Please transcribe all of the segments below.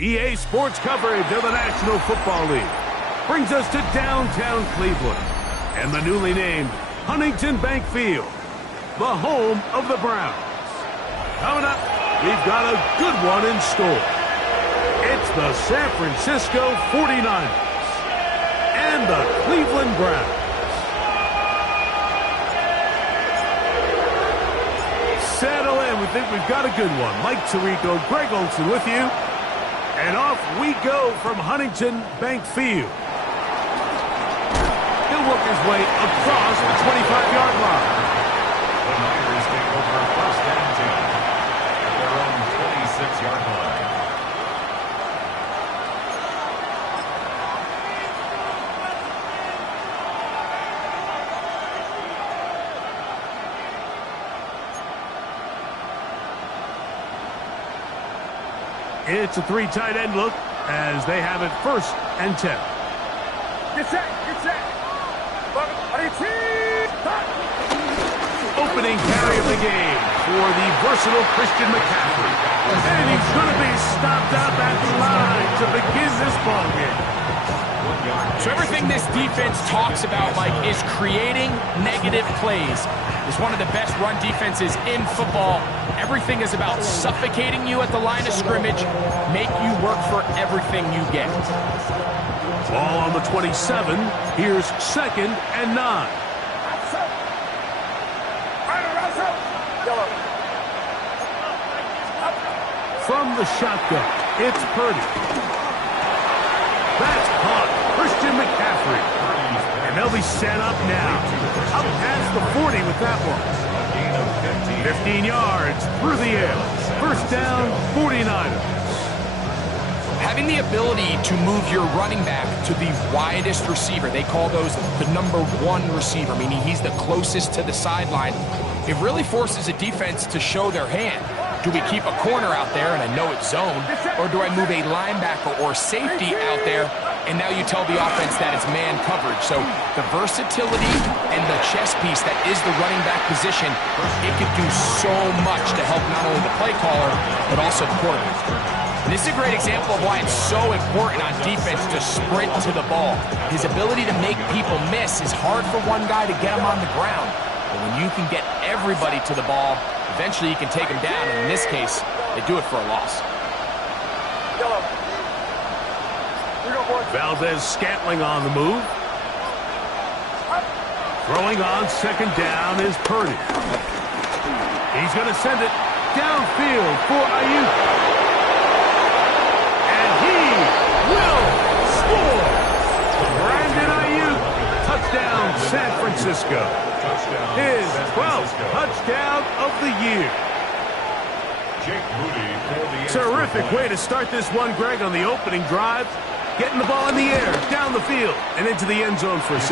EA Sports coverage of the National Football League brings us to downtown Cleveland and the newly named Huntington Bank Field, the home of the Browns. Coming up, we've got a good one in store. It's the San Francisco 49ers and the Cleveland Browns. Settle in. We think we've got a good one. Mike Tirico, Greg Olsen with you. And off we go from Huntington Bank Field. He'll work his way across the 25-yard line. The Niners take over first and 10 at their own 26-yard line. It's a three tight end look as they have it first and 10. Get set, get set. Opening carry of the game for the versatile Christian McCaffrey. And he's going to be stopped up at the line to begin this ball game. So everything this defense talks about, Mike, is creating negative plays. It's one of the best run defenses in football. Everything is about suffocating you at the line of scrimmage, make you work for everything you get. Ball on the 27. Here's second and 9. From the shotgun, it's Purdy. That's caught. Christian McCaffrey. And they'll be set up now. Up past the 40 with that one. 15 yards through the air. First down, 49ers. Having the ability to move your running back to the widest receiver, they call those the number one receiver, meaning he's the closest to the sideline. It really forces a defense to show their hand. Do we keep a corner out there, and I know it's zone, or do I move a linebacker or safety out there, and now you tell the offense that it's man coverage? So the versatility and the chess piece that is the running back position, it could do so much to help not only the play caller, but also the quarterback. And this is a great example of why it's so important on defense to sprint to the ball. His ability to make people miss is hard for one guy to get him on the ground. But when you can get everybody to the ball, eventually you can take them down, and in this case, they do it for a loss. Valdez-Scantling on the move. Throwing on second down is Purdy. He's going to send it downfield for Ayuk. And he will score. Brandon Ayuk, touchdown San Francisco. His 12th touchdown of the year. Terrific way to start this one, Greg, on the opening drive. Getting the ball in the air, down the field, and into the end zone for 6.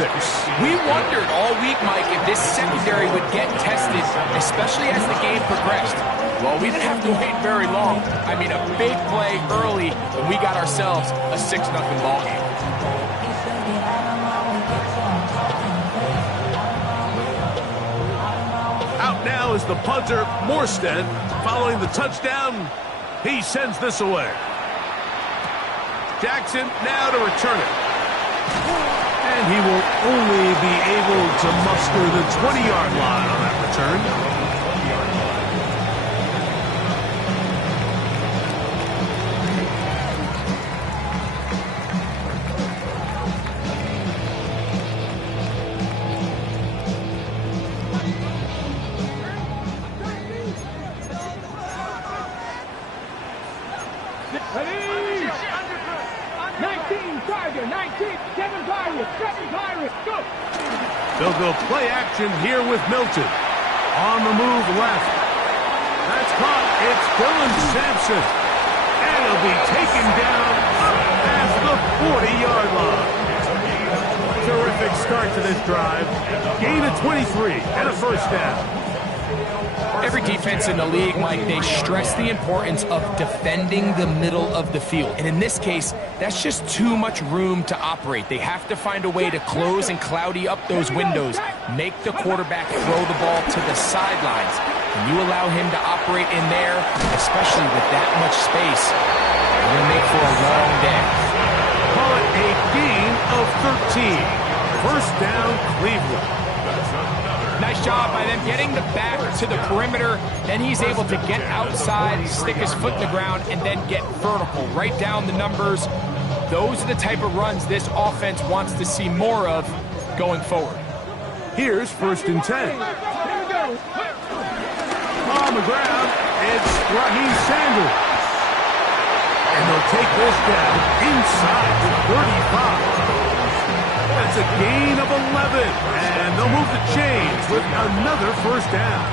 We wondered all week, Mike, if this secondary would get tested, especially as the game progressed. Well, we didn't have to wait very long. I mean, a big play early, and we got ourselves a 6-0 ball game. Out now is the punter, Morstead. Following the touchdown, he sends this away. Jackson now to return it. And he will only be able to muster the 20-yard line on that return. They'll go play action here with Milton. On the move left. That's caught. It's Dylan Sampson. And he'll be taken down up past the 40-yard line. Terrific start to this drive. Gain of 23 and a first down. Every defense in the league, Mike, they stress the importance of defending the middle of the field. And in this case, that's just too much room to operate. They have to find a way to close and cloudy up those windows, make the quarterback throw the ball to the sidelines. Can you allow him to operate in there, especially with that much space? They're going to make for a long day. Call it a gain of 13. First down, Cleveland. Nice job by them getting the back to the perimeter. Then he's able to get outside, stick his foot in the ground, and then get vertical. Right down the numbers. Those are the type of runs this offense wants to see more of going forward. Here's 1st and 10. On the ground, it's Raheem Sanders. And they'll take this down inside the 35. That's a gain of 11. And they'll move the chains with another first down.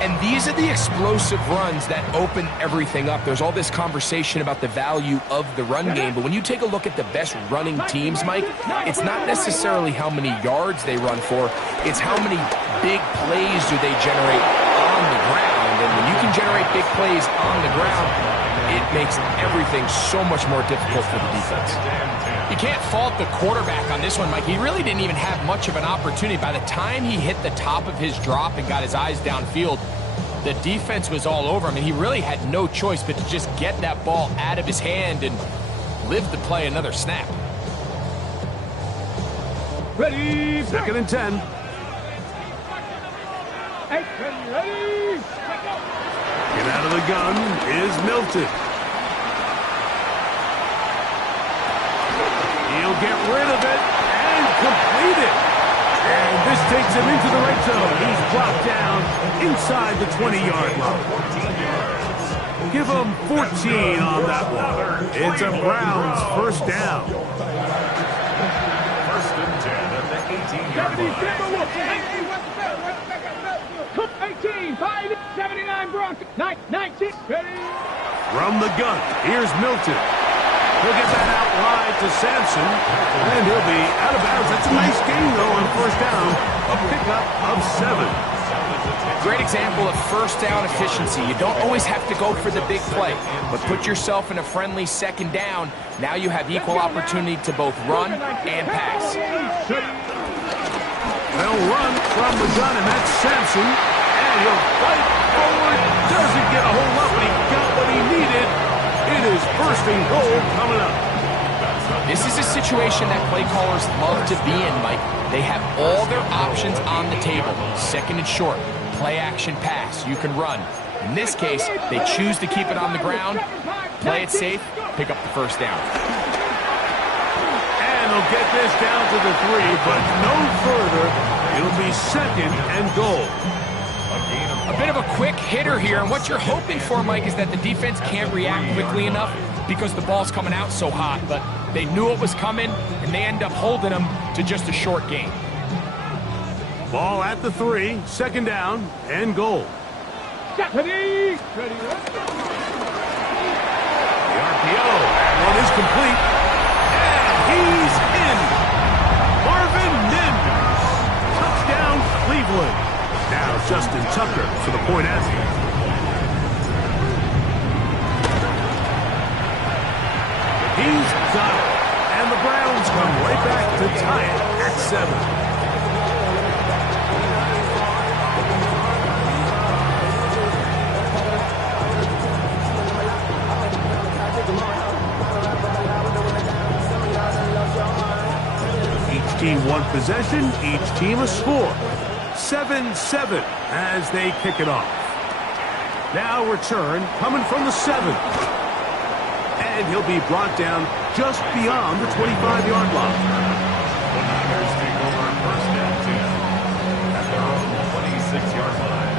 And these are the explosive runs that open everything up. There's all this conversation about the value of the run game, but when you take a look at the best running teams, Mike, it's not necessarily how many yards they run for, it's how many big plays do they generate on the ground. And when you can generate big plays on the ground, it makes everything so much more difficult for the defense. You can't fault the quarterback on this one, Mike. He really didn't even have much of an opportunity. By the time he hit the top of his drop and got his eyes downfield, the defense was all over him, and he really had no choice but to just get that ball out of his hand and live to play another snap. Ready, 2nd and 10. Ready. Get out of the gun is Milton. He'll get rid of it and complete it. And this takes him into the red zone. He's dropped down inside the 20-yard line. Give him 14 on that one. It's a Browns first down. 1st and 10 at the 18-yard line. 18, 5, 79 Broncos, 19, ready. From the gun, here's Milton. He'll get that out wide to Sampson, and he'll be out of bounds. That's a nice gain, though, on first down. A pickup of 7. Great example of first down efficiency. You don't always have to go for the big play, but put yourself in a friendly 2nd down. Now you have equal opportunity to both run and pass. They'll run from the gun, and that's Sampson. And he'll fight forward. Doesn't get a whole lot, but he got what he needed. It is 1st and goal coming up. This is a situation that play callers love to be in, Mike. They have all their options on the table. 2nd and short, play action pass. You can run. In this case, they choose to keep it on the ground, play it safe, pick up the first down. And they'll get this down to the 3, but no further. It'll be 2nd and goal. A bit of a quick hitter here, and what you're hoping for, Mike, is that the defense can't react quickly enough because the ball's coming out so hot, but they knew it was coming, and they end up holding them to just a short gain. Ball at the 3, 2nd down and goal. Ready. The RPO, that one is complete, and he's in. Marvin Mims, touchdown Cleveland. Now Justin Tucker for the point after. He's got it. And the Browns come right back to tie it at 7. Each team one possession, each team a score. 7-7 as they kick it off. Now return coming from the 7. And he'll be brought down just beyond the 25-yard line. The Niners take over 1st and 10 at their own 26-yard line.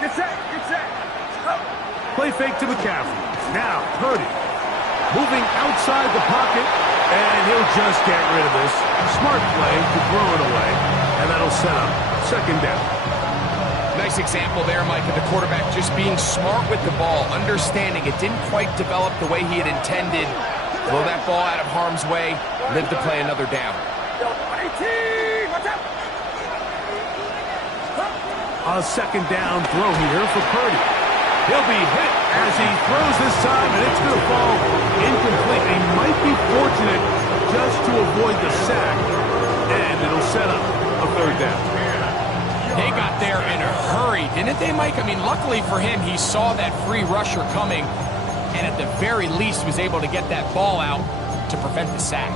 Get set. Play fake to McCaffrey. Now Purdy moving outside the pocket, and he'll just get rid of this. Smart play to throw it away, and that'll set up 2nd down. Nice example there, Mike, of the quarterback just being smart with the ball, understanding it didn't quite develop the way he had intended. Throw that ball out of harm's way, live to play another down. 18, watch out. A 2nd down throw here for Purdy. He'll be hit as he throws this time, and it's going to fall incomplete. He might be fortunate just to avoid the sack, and it'll set up a third down. They got there in a hurry, didn't they, Mike? I mean, luckily for him, he saw that free rusher coming, and at the very least was able to get that ball out to prevent the sack.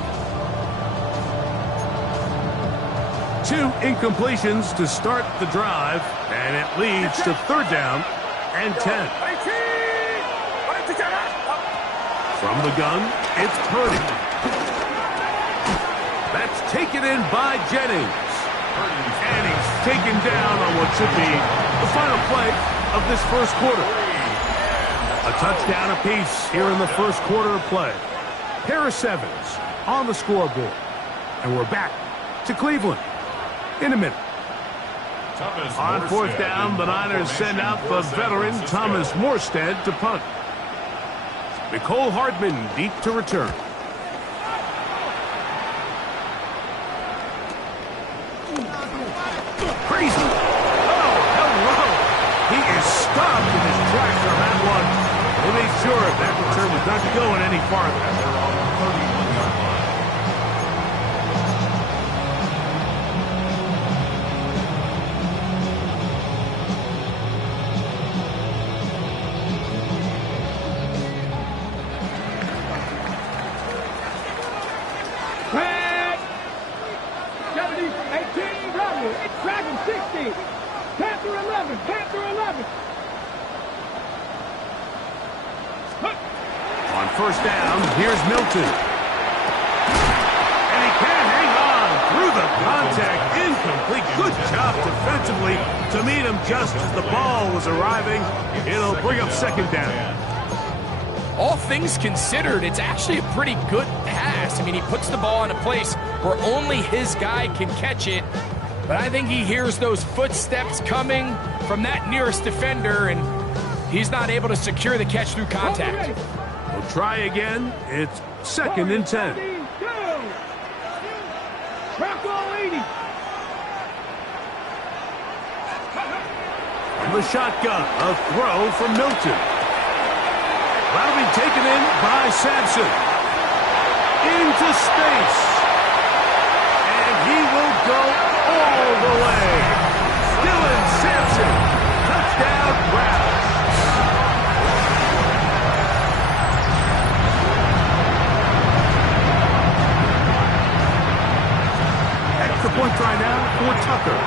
2 incompletions to start the drive, and it leads to third down and 10. From the gun, it's Purdy. That's taken in by Jennings. And he's taken down on what should be the final play of this first quarter. A touchdown apiece here in the first quarter of play. Pair of 7s on the scoreboard. And we're back to Cleveland in a minute. On fourth down, the Niners send out the veteran Thomas Morstead to punt. Nicole Hardman deep to return. Crazy. Oh, hello. He is stopped in his tracks on that one. They made sure that return was not going any farther. They're on the 31-yard line. Flag. 70, 18, Dragon 60. Panther 11, Panther 11. On first down, here's Milton. And he can't hang on through the contact. Incomplete. Good job defensively to meet him just as the ball was arriving. It'll bring up second down. All things considered, it's actually a pretty good pass. I mean, he puts the ball in a place where only his guy can catch it. But I think he hears those footsteps coming from that nearest defender, and he's not able to secure the catch through contact. We'll try again. It's second and 10. Rocco 80. From the shotgun, a throw from Milton. That'll be taken in by Sampson. Into space. And he will go all the way. Dylan Sampson. Touchdown, Browns. Extra point try now for Tucker.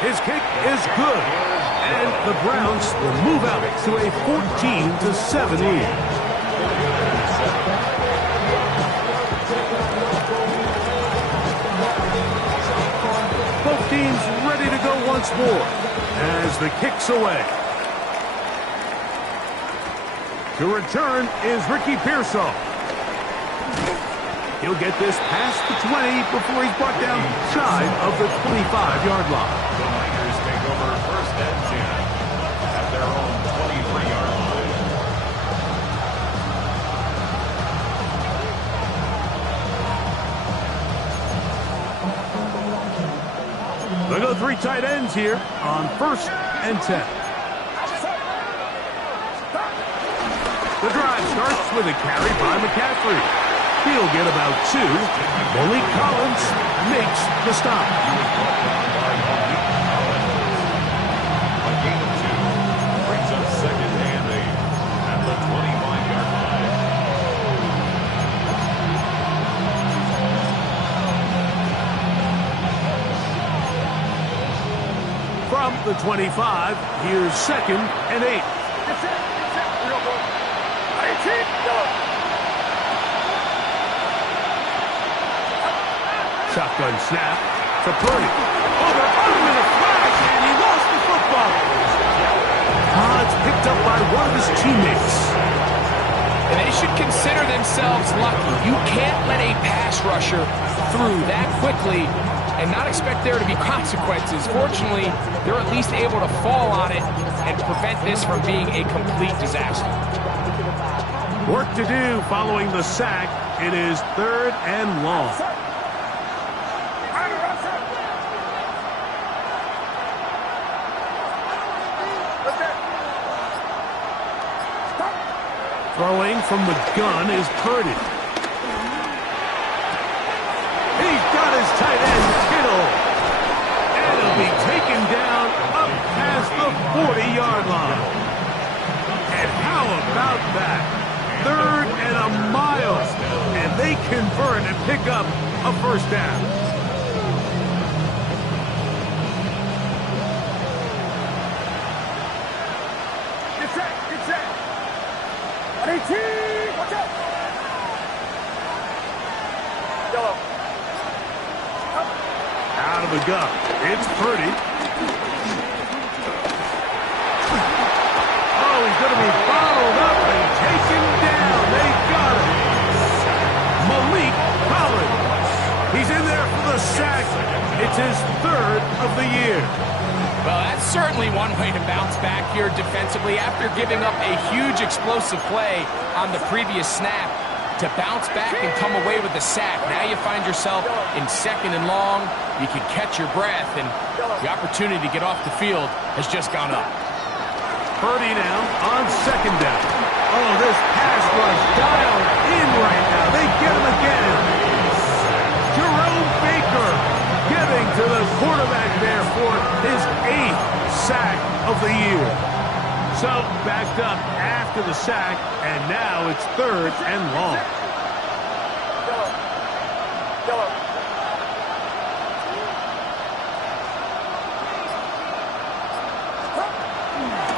His kick is good. And the Browns will move out to a 14-7 lead. Both teams ready to go once more as the kick's away. To return is Ricky Pearsall. He'll get this past the 20 before he's brought down shy of the 25-yard line. The Niners take over first and 10 at their own 23-yard line. They go 3 tight ends here on first and 10. The drive starts with a carry by McCaffrey. He'll get about 2. Malik Collins makes the stop. A gain of 2 brings up second and 8 at the 25-yard line. From the 25, here's second and 8. Shotgun snap to Purdy. Over under the flash, and he lost the football. It's picked up by one of his teammates. And they should consider themselves lucky. You can't let a pass rusher through that quickly and not expect there to be consequences. Fortunately, they're at least able to fall on it and prevent this from being a complete disaster. Work to do following the sack. It is third and long. Throwing from the gun is Purdy. He's got his tight end, Kittle. And he'll be taken down up past the 40-yard line. And how about that? 3rd and a mile. And they convert and pick up a first down. Get set, get set. 118, watch out. Yellow. Out of the gun. It's Purdy. Oh, he's going to be bottled up and taken down. They got him. Malik Collins. He's in there for the sack. It's his 3rd of the year. Well, that's certainly one way to bounce back here defensively after giving up a huge explosive play on the previous snap. To bounce back and come away with a sack. Now you find yourself in 2nd and long. You can catch your breath, and the opportunity to get off the field has just gone up. Purdy now on 2nd down. Oh, this pass rush dialed in right now. They get him again. Jerome Baker getting to the quarterback there for his 8th sack of the year. So, backed up after the sack, and now it's 3rd and long.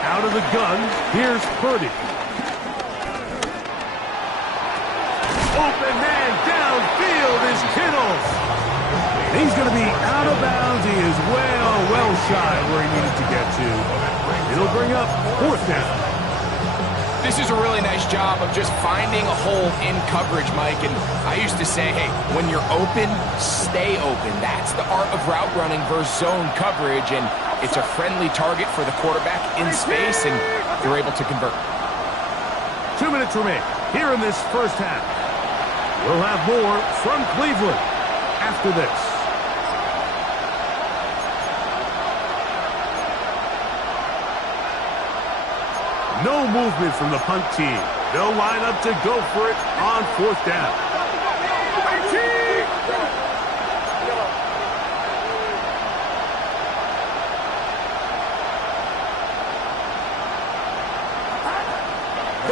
Out of the gun, here's Purdy. Open man downfield is Kittle. He's going to be out of bounds. He is well shy where he needed to get to. It'll bring up 4th down. This is a really nice job of just finding a hole in coverage, Mike. And I used to say, hey, when you're open, stay open. That's the art of route running versus zone coverage. And it's a friendly target for the quarterback in space, and they're able to convert. 2 minutes remain here in this first half. We'll have more from Cleveland after this. No movement from the punt team. They'll line up to go for it on 4th down.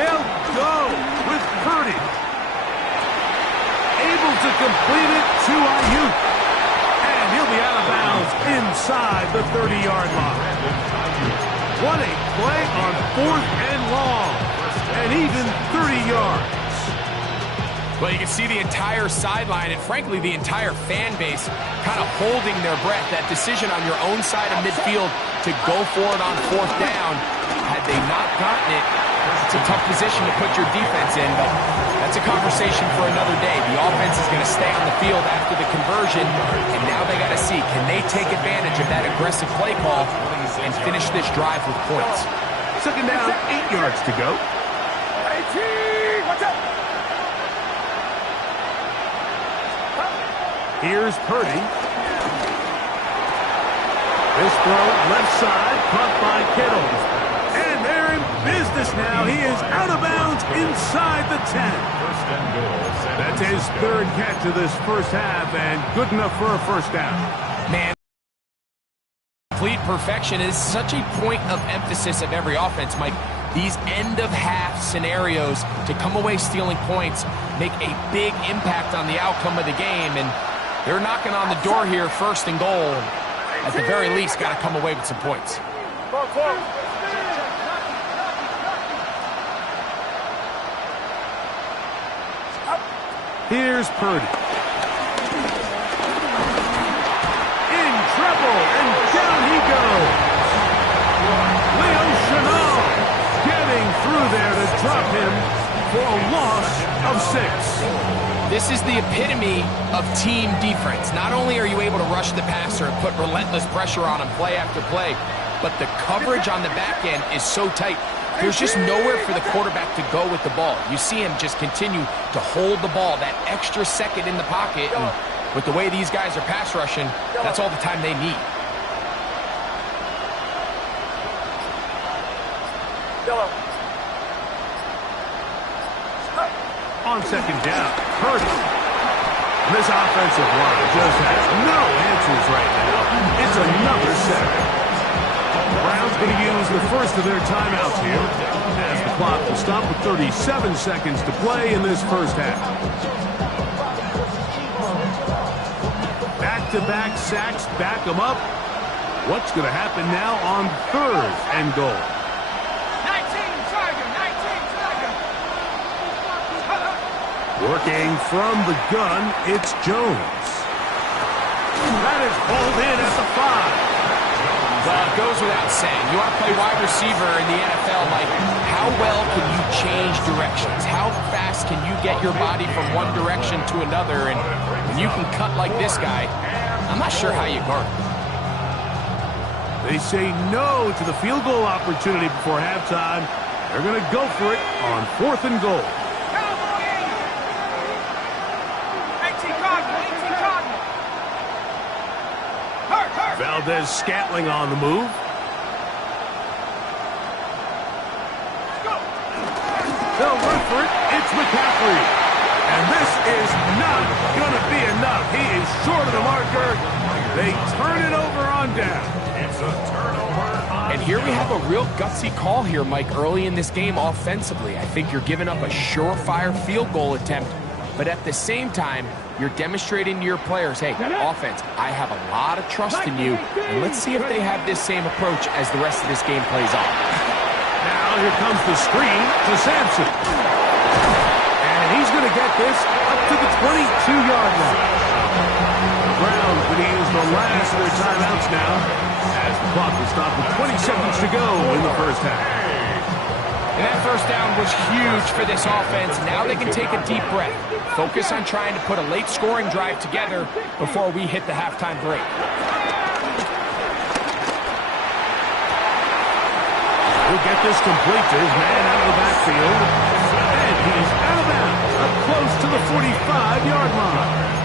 They'll go with Purdy. Able to complete it to Ayuk. And he'll be out of bounds inside the 30-yard line. What a play on 4th and long, and even 30 yards. Well, you can see the entire sideline and, frankly, the entire fan base kind of holding their breath. That decision on your own side of midfield to go for it on 4th down, had they not gotten it, it's a tough position to put your defense in, but that's a conversation for another day. The offense is going to stay on the field after the conversion, and now they got to see, can they take advantage of that aggressive play call and finish this drive with points? 2nd down, 8 yards to go. 18, watch out. Here's Purdy. This throw left side, caught by Kittle. And they're in business now. He is out of bounds inside the 10. That's his 3rd catch of this first half, and good enough for a first down. Man, complete perfection is such a point of emphasis of every offense, Mike. These end-of-half scenarios to come away stealing points make a big impact on the outcome of the game, and they're knocking on the door here, 1st and goal. At the very least, got to come away with some points. Here's Purdy. In trouble, and down he goes. Leo Chenal getting through there to drop him for a loss of 6. This is the epitome of team defense. Not only are you able to rush the passer and put relentless pressure on him play after play, but the coverage on the back end is so tight. There's just nowhere for the quarterback to go with the ball. You see him just continue to hold the ball, that extra second in the pocket. And with the way these guys are pass rushing, that's all the time they need. on second down. Purdy. And this offensive line just has no answers right now. It's another sack. The Browns going to use the first of their timeouts here, as the clock will stop with 37 seconds to play in this first half. Back-to-back sacks back them up. What's going to happen now on third and goal? 19 Tiger, 19 Tiger. Working from the gun, it's Jones. That is pulled in at the 5. Well, it goes without saying. You want to play wide receiver in the NFL, like, how well can you change directions? How fast can you get your body from one direction to another? And when you can cut like this guy, I'm not sure how you guard him. They say no to the field goal opportunity before halftime. They're going to go for it on fourth and goal. Cowboy 80. 18 Cardinal, 18 Cardinal. Hurt. Valdez-Scantling on the move. Go. They'll run for it. It's McCaffrey. And this is not going to be enough. He is short of the marker. They turn it over on down. It's a turnover. And here we have a real gutsy call here, Mike, early in this game offensively. I think you're giving up a surefire field goal attempt, but at the same time, you're demonstrating to your players, hey, offense, I have a lot of trust in you, and let's see if they have this same approach as the rest of this game plays on. Now here comes the screen to Sampson. And he's going to get this up to the 22-yard line. The Browns going to use the last of their timeouts now, as the clock will stop with 20 seconds to go in the first half. And that first down was huge for this offense. Now they can take a deep breath. Focus on trying to put a late scoring drive together before we hit the halftime break. He'll get this complete to his man out of the backfield. And he's out of bounds, up close to the 45-yard line.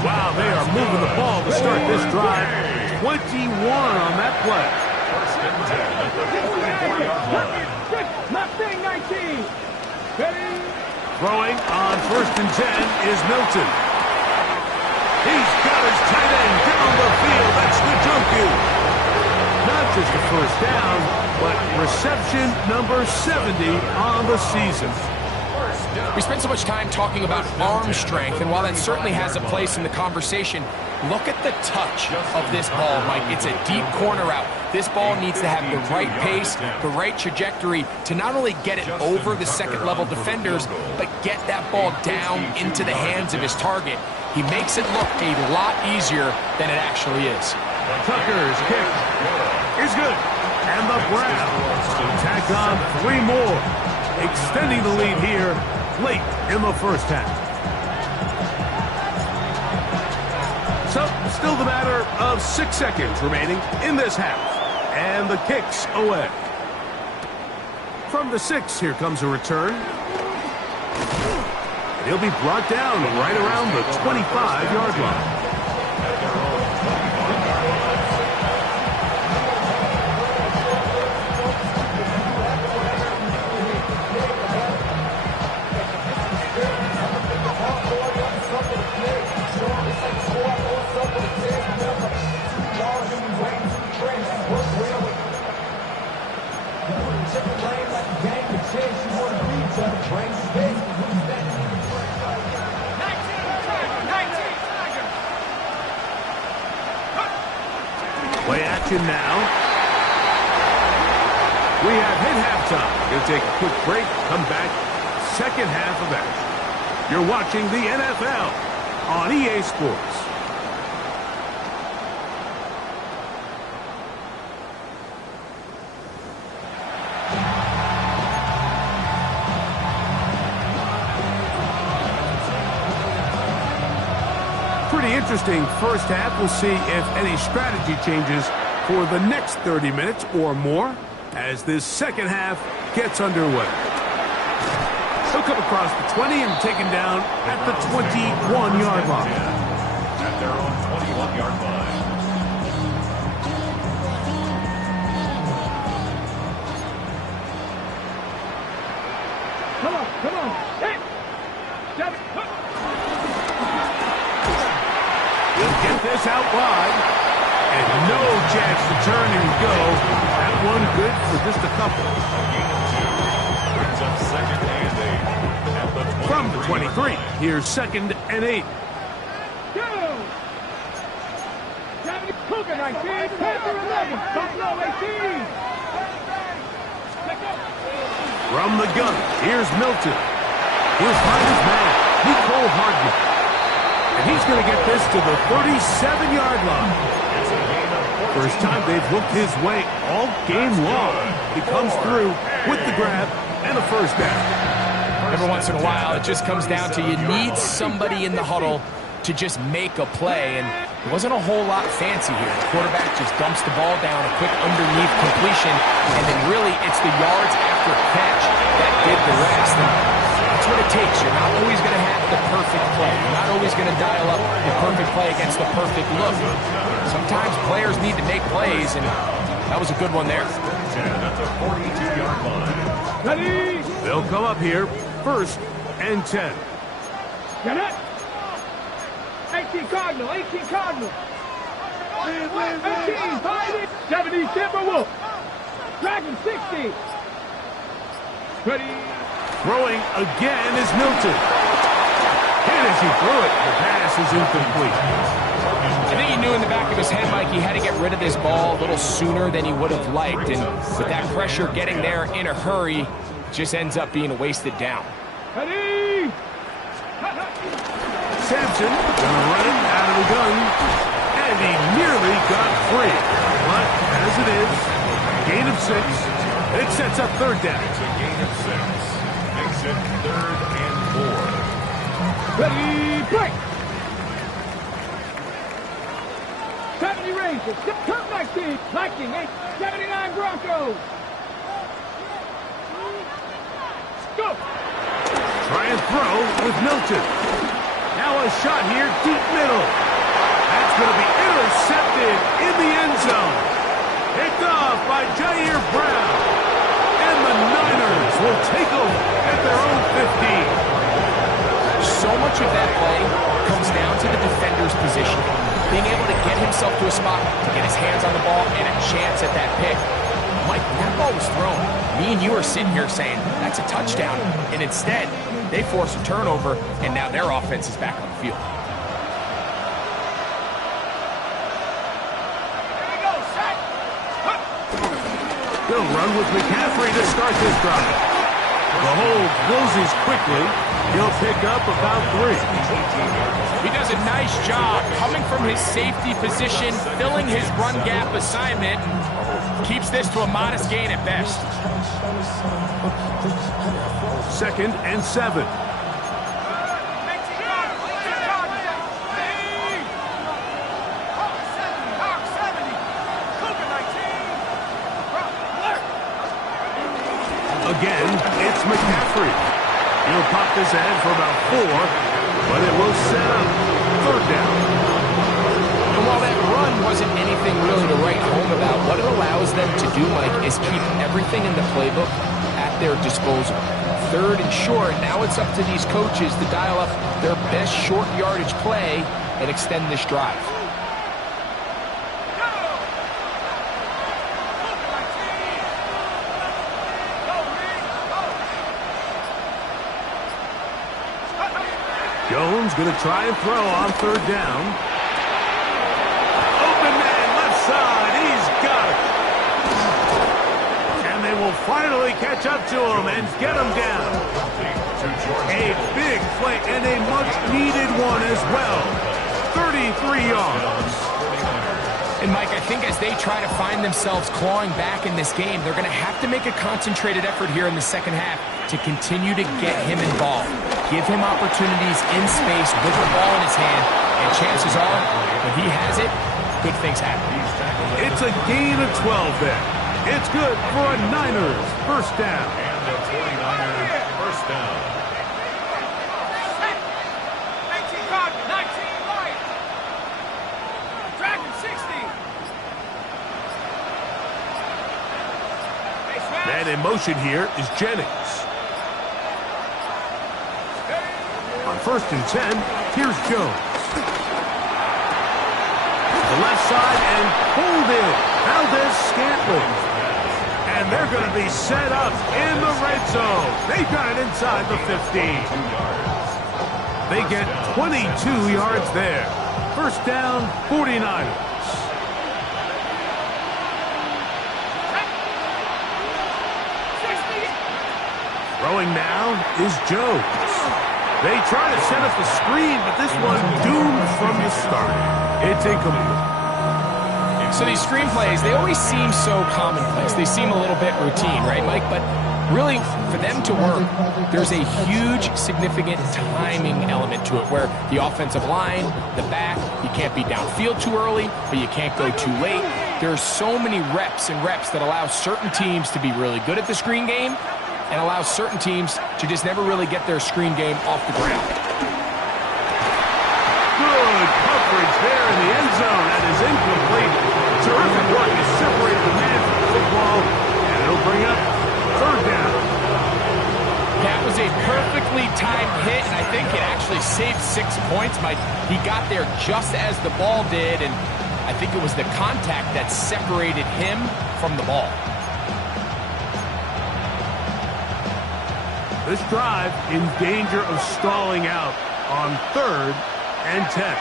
Wow, they are moving the ball to start this drive. 21 on that play. Mustang 19. Ready? Throwing on first and 10 is Milton. He's got his tight end down the field. That's Njoku. Not just the first down, but reception number 70 on the season. We spent so much time talking about arm strength, and while that certainly has a place in the conversation, look at the touch of this ball, Mike. It's a deep corner route. This ball needs to have the right pace, the right trajectory to not only get it over the second-level defenders, but get that ball down into the hands of his target. He makes it look a lot easier than it actually is. Tucker's kick is good. And the Browns tack on 3 more, extending the lead here late in the first half. So, still the matter of 6 seconds remaining in this half. And the kick's away. From the 6, here comes a return. He'll be brought down right around the 25-yard line. Play action now. We have hit halftime. Going to take a quick break, come back, second half of action. You're watching the NFL on EA Sports. Pretty interesting first half. We'll see if any strategy changes for the next 30 minutes or more as this second half gets underway. He'll come across the 20 and taken down at the 21-yard line. At their own 21-yard line. Come on. Hey. And no chance to turn and go. That one good for just a couple. Gain of 2 brings up second and 8 at the 23. From the 23, here's second and 8. Go! 70, Cougar 19, Panther 11, Buffalo 18. Let go. From the gun, here's Milton. He'll find his man, Nicole Hardman. And he's going to get this to the 37-yard line. It's a gain of 14. First time they've looked his way all game long. He comes through with the grab and a first down. Every once in a while, it just comes down to you need somebody in the huddle to just make a play, and it wasn't a whole lot fancy here. The quarterback just dumps the ball down, a quick underneath completion, and then really it's the yards after catch that did the rest. And that's what it takes. You're not always going to have the perfect play. You're not always going to dial up the perfect play against the perfect look. Sometimes players need to make plays, and that was a good one there. At the 42-yard line. Ready? They'll come up here, first and 10. Get it? 18 Cardinal, 18 Cardinal. 18, 70 Timberwolf. Dragon 60. Ready? Throwing again is Milton. And as he threw it, the pass is incomplete. I think he knew in the back of his head, Mike, he had to get rid of this ball a little sooner than he would have liked. And with that pressure getting there in a hurry, it just ends up being a wasted down. Ready? Sampson gonna run it out of the gun. And he nearly got free. But as it is, gain of 6. It sets up third down. It's a gain of 6. Makes it 3rd and 4. Ready? Break. 70 Rangers. Come 19. Lightning 8. 79 Broncos. Go. Try and throw with Milton. Now a shot here, deep middle. That's going to be intercepted in the end zone. Picked off by Jair Brown. And the Niners will take over at their own 15. So much of that play comes down to the defender's position. Being able to get himself to a spot, to get his hands on the ball, and a chance at that pick. Mike, when that ball was thrown, me and you are sitting here saying, that's a touchdown. And instead, they force a turnover, and now their offense is back on the field. They'll run with McCaffrey to start this drive. The hold closes quickly. He'll pick up about 3. He does a nice job coming from his safety position, filling his run gap assignment, and keeps this to a modest gain at best. Second and 7. Again, it's McCaffrey. He'll pop this ahead for about 4, but it will set up third down. And while that run wasn't anything really to write home about, what it allows them to do, Mike, is keep everything in the playbook at their disposal. Third and short, now it's up to these coaches to dial up their best short yardage play and extend this drive. Jones going to try and throw on third down. Open man, left side. He's got it. And they will finally catch up to him and get him down. A big play and a much-needed one as well. 33 yards. And, Mike, I think as they try to find themselves clawing back in this game, they're going to have to make a concentrated effort here in the second half to continue to get him involved. Give him opportunities in space with the ball in his hand, and chances are, when he has it, good things happen. It's a gain of 12 there. It's good for a Niners first down. And the 49ers first down. 19 Cardinal, 19 Lions. Dragon 60. Man in motion here is Jennings. On first and 10, here's Jones. the left side and pulled in. Valdez-Scantling. And they're going to be set up in the red zone. They've got it inside the 15. They get 22 yards there. First down, 49ers. Throwing now is Jones. They try to set up the screen, but this one doomed from the start. It's incomplete. So these screenplays, they always seem so commonplace. They seem a little bit routine, right, Mike? But really, for them to work, there's a huge, significant timing element to it where the offensive line, the back, you can't be downfield too early, but you can't go too late. There's so many reps and reps that allow certain teams to be really good at the screen game and allow certain teams to just never really get their screen game off the ground. Good coverage there in the end zone. That is incomplete. Terrific work to separate the man from the football, and it'll bring up third down. That was a perfectly timed hit, and I think it actually saved 6 points. He got there just as the ball did, and I think it was the contact that separated him from the ball. This drive in danger of stalling out on 3rd and 10.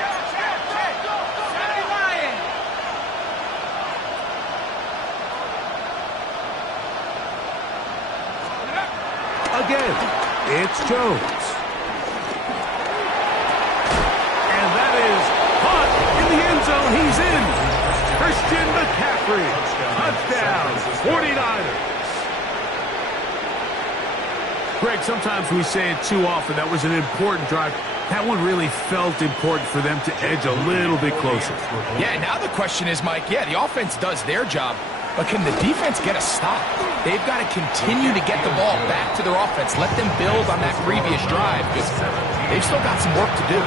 Again, it's Jones. And that is caught in the end zone. He's in. Christian McCaffrey. Touchdown, 49ers. Greg, sometimes we say it too often. That was an important drive. That one really felt important for them to edge a little bit closer. Yeah, now the question is, Mike, the offense does their job, but can the defense get a stop? They've got to continue to get the ball back to their offense. Let them build on that previous drive because they've still got some work to do.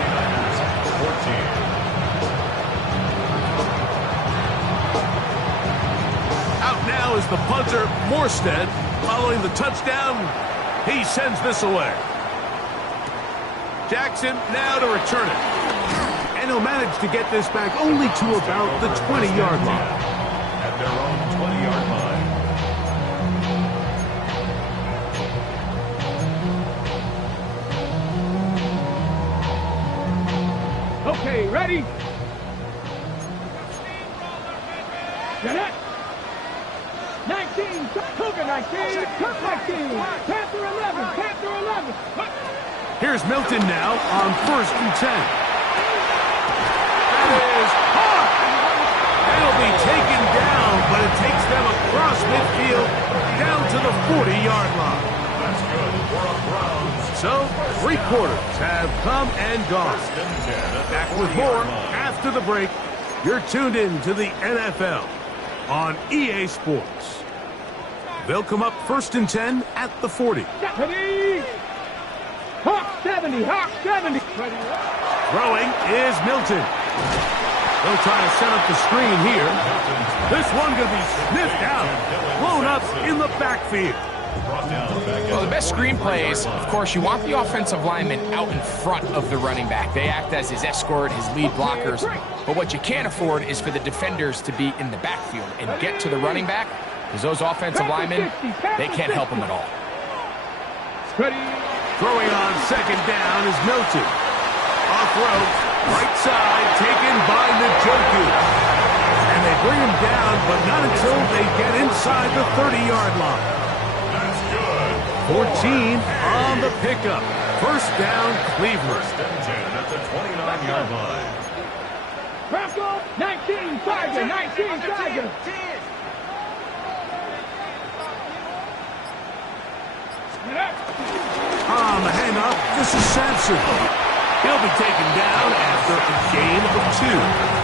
Out now is the punter, Morstead. Following the touchdown, he sends this away. Jackson now to return it. And he'll manage to get this back only to about the 20-yard line. At their own 20-yard line. Okay, ready? Get it? 19, Cougar 19, Cook 19, Panther 11, Panther 11. Here's Milton now on 1st and 10. That is caught. That'll be taken down, but it takes them across midfield down to the 40-yard line. That's good for a Browns. So, 3 quarters have come and gone. Back with more after the break. You're tuned in to the NFL on EA Sports. They'll come up 1st and 10 at the 40. Ready? Hawk 70, Hawk 70. Ready? Throwing is Milton. They'll try to set up the screen here. This one going to be sniffed out, blown up in the backfield. Well, the best screenplays, of course, you want the offensive lineman out in front of the running back. They act as his escort, his lead blockers. But what you can't afford is for the defenders to be in the backfield and get to the running back, because those offensive linemen, they can't help him at all. Ready? Throwing on 2nd down is Milton. Off route, right side, taken by Njoku. And they bring him down, but not until they get inside the 30-yard line. That's good. 14 on the pickup. First down, Cleveland. 1st and 10 at the 29-yard line. Bronco 19, Tiger, 19, Tiger. On the handoff, this is Sampson. He'll be taken down after a gain of 2.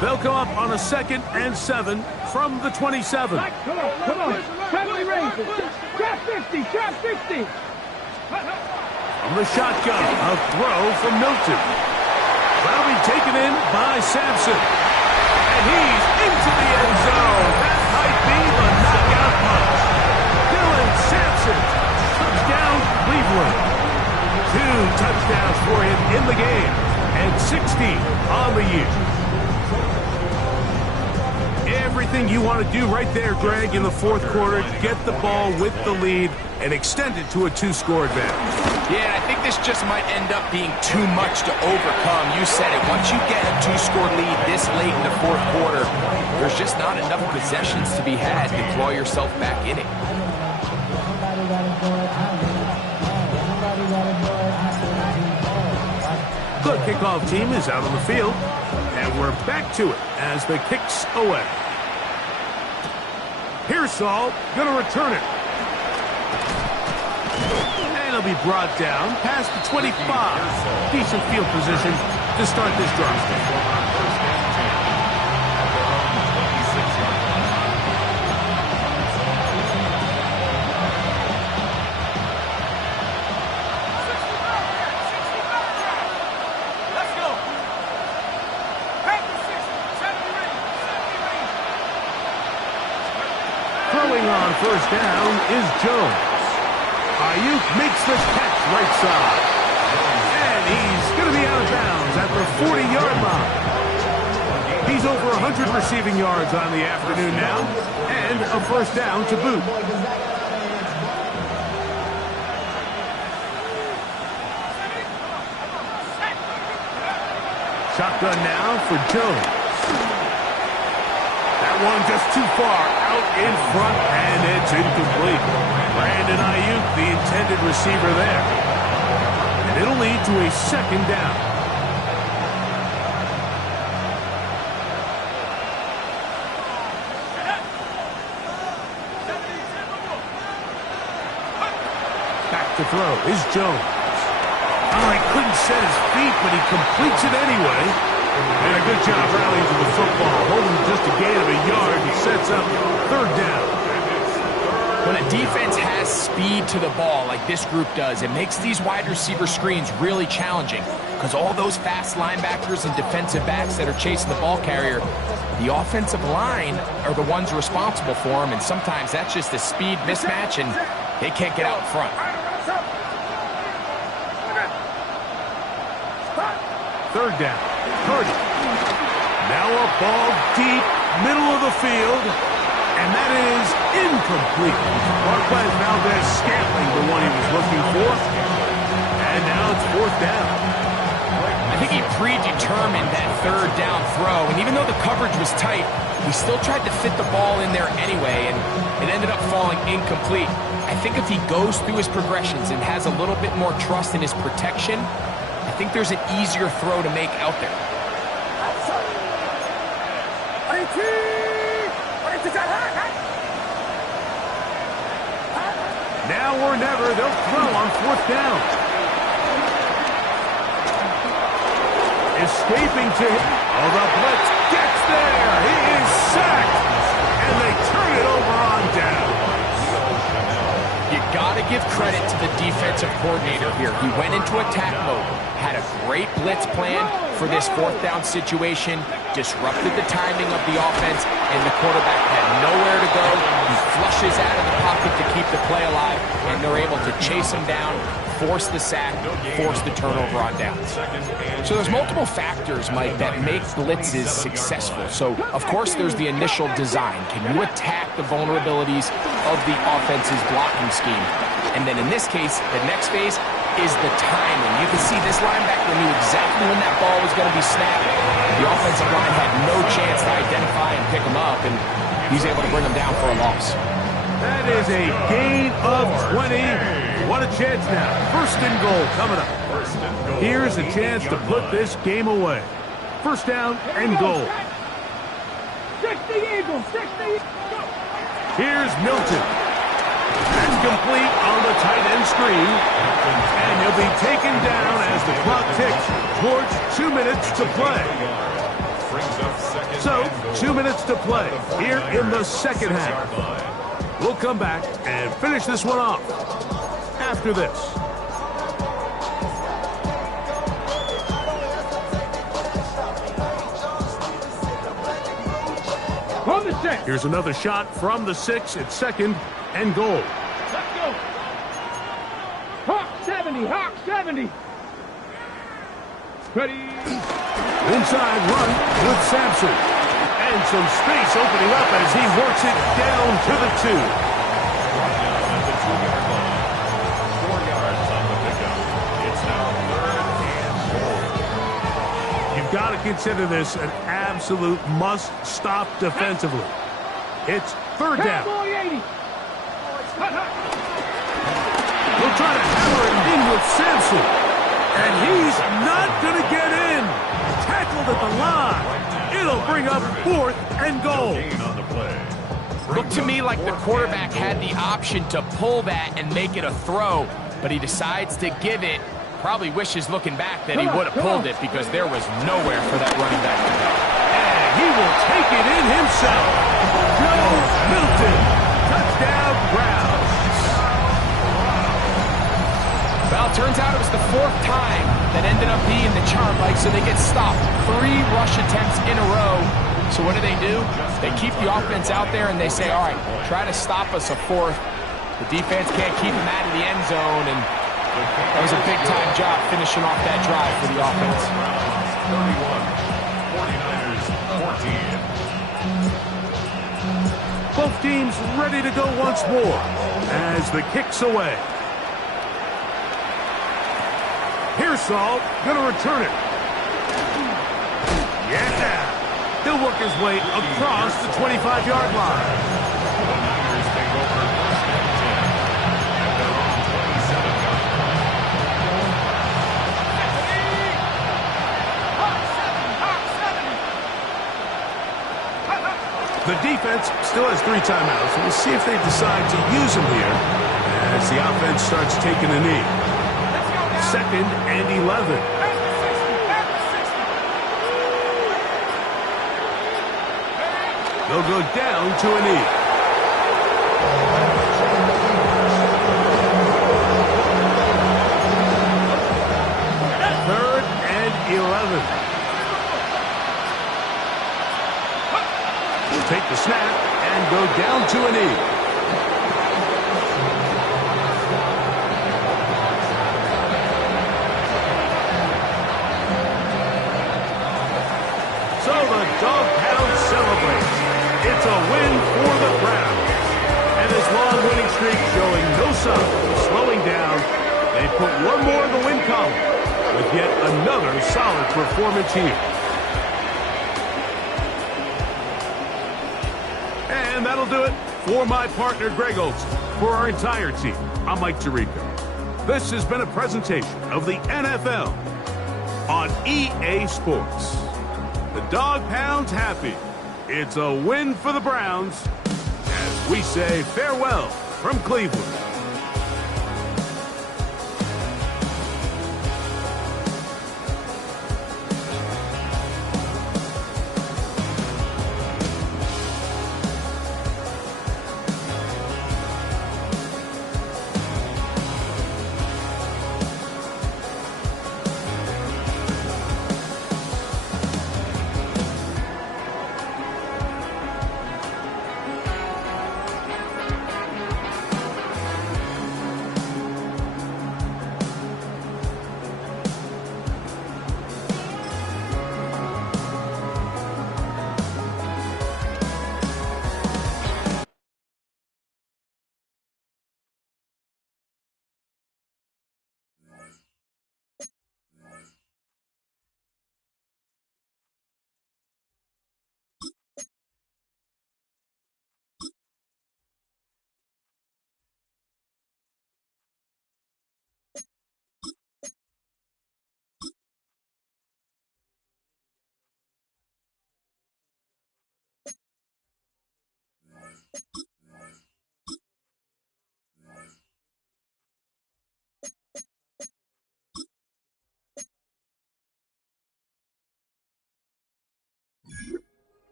They'll come up on a 2nd and 7 from the 27. Come on. Friendly ranges. Trap 50, trap 50. From the shotgun, a throw from Milton. That'll be taken in by Sampson. And he's into the end zone. That might be the knockout punch. Dylan Sampson. Touchdown, Cleveland. 2 touchdowns for him in the game. And 16 on the year. Everything you want to do right there, Greg, in the 4th quarter. Get the ball with the lead and extend it to a 2-score advantage. Yeah, I think this just might end up being too much to overcome. You said it. Once you get a 2-score lead this late in the 4th quarter, there's just not enough possessions to be had to claw yourself back in it. The kickoff team is out on the field, and we're back to it as the kick's away. Pearsall going to return it. And it'll be brought down past the 25. Decent field position to start this drive. Throwing on first down is Jones. Ayuk makes the catch right side. And he's going to be out of bounds at the 40-yard line. He's over 100 receiving yards on the afternoon now, and a first down to boot. Shotgun now for Jones. That one just too far out in front, and it's incomplete. Brandon Ayuk, the intended receiver there. And it'll lead to a 2nd down. Back to throw is Jones. Oh, he couldn't set his feet, but he completes it anyway. And a good job rallying to the football, holding just a gain of a yard and sets up 3rd down. When a defense has speed to the ball like this group does, it makes these wide receiver screens really challenging because all those fast linebackers and defensive backs that are chasing the ball carrier, the offensive line are the ones responsible for them, and sometimes that's just a speed mismatch, and they can't get out in front. 3rd down. Purdy. Now a ball deep, middle of the field, and that is incomplete. Marquez Valdez-Scantling, the one he was looking for. And now it's 4th down. I think he predetermined that 3rd down throw, and even though the coverage was tight, he still tried to fit the ball in there anyway, and it ended up falling incomplete. I think if he goes through his progressions and has a little bit more trust in his protection, I think there's an easier throw to make out there. Now or never, they'll throw on 4th down. Escaping to him. Oh, the blitz gets there. He is sacked. And they turn it over on down. You got to give credit to the defensive coordinator here. He went into attack mode, had a great blitz plan for this 4th down situation, disrupted the timing of the offense, and the quarterback had nowhere to go. He flushes out of the pocket to keep the play alive, and they're able to chase him down, force the sack, force the turnover on downs. So there's multiple factors, Mike, that make blitzes successful. So, of course, there's the initial design. Can you attack the vulnerabilities of the offense's blocking scheme? And then in this case, the next phase is the timing. You can see this linebacker knew exactly when that ball was going to be snapped. The offensive line had no chance to identify and pick him up, and he's able to bring him down for a loss. That is a gain of 20. What a chance now. 1st and goal coming up. Here's a chance to put this game away. 1st down and goal. 60 Eagles, 60. Here's Milton. That's complete on the tight end screen. And he'll be taken down as the clock ticks towards 2 minutes to play. Brings up 2nd So, 2 minutes to play here in the second half. We'll come back and finish this one off after this. On the 6. Here's another shot from the 6 at second and goal. Let's go. Hawk 70. Hawk 70. Ready. Inside run with Sampson. And some space opening up as he works it down to the 2. At the 2-yard line. 4 yards on the pickup. It's now 3rd and goal. You've got to consider this an absolute must-stop defensively. It's 3rd down. Cowboy 80. We'll try to hammer it in with Sampson. And he's not going to get in. Tackled at the line. It'll bring up 4th and goal. Gain on the play. Looked to me like the quarterback had the option to pull that and make it a throw, but he decides to give it. Probably wishes looking back that he would have pulled it because there was nowhere for that running back to go. And he will take it in himself. Joe Milton. Touchdown, Browns. Well, it turns out it was the 4th time that ended up being the charm, Mike, so they get stopped. 3 rush attempts in a row. So what do? They keep the offense out there and they say, all right, try to stop us a 4th. The defense can't keep them out of the end zone, and that was a big-time job finishing off that drive for the offense. 31, 49ers 14. Both teams ready to go once more as the kick's away. Pearsall gonna return it. Yeah! He'll work his way across the 25-yard line. The Niners take over 1st and 10 at their own 27-yard line. The defense still has 3 timeouts. We'll see if they decide to use them here as the offense starts taking a knee. 2nd and 11. They'll go down to a knee. Third and 11. We'll take the snap and go down to a knee. So the Dog Pound celebrates. It's a win for the Browns. And this long winning streak showing no sign of slowing down. They put one more in the win column with yet another solid performance here. And that'll do it for my partner, Greg Olson. For our entire team, I'm Mike Tirico. This has been a presentation of the NFL on EA Sports. The Dog Pound's happy. It's a win for the Browns as we say farewell from Cleveland.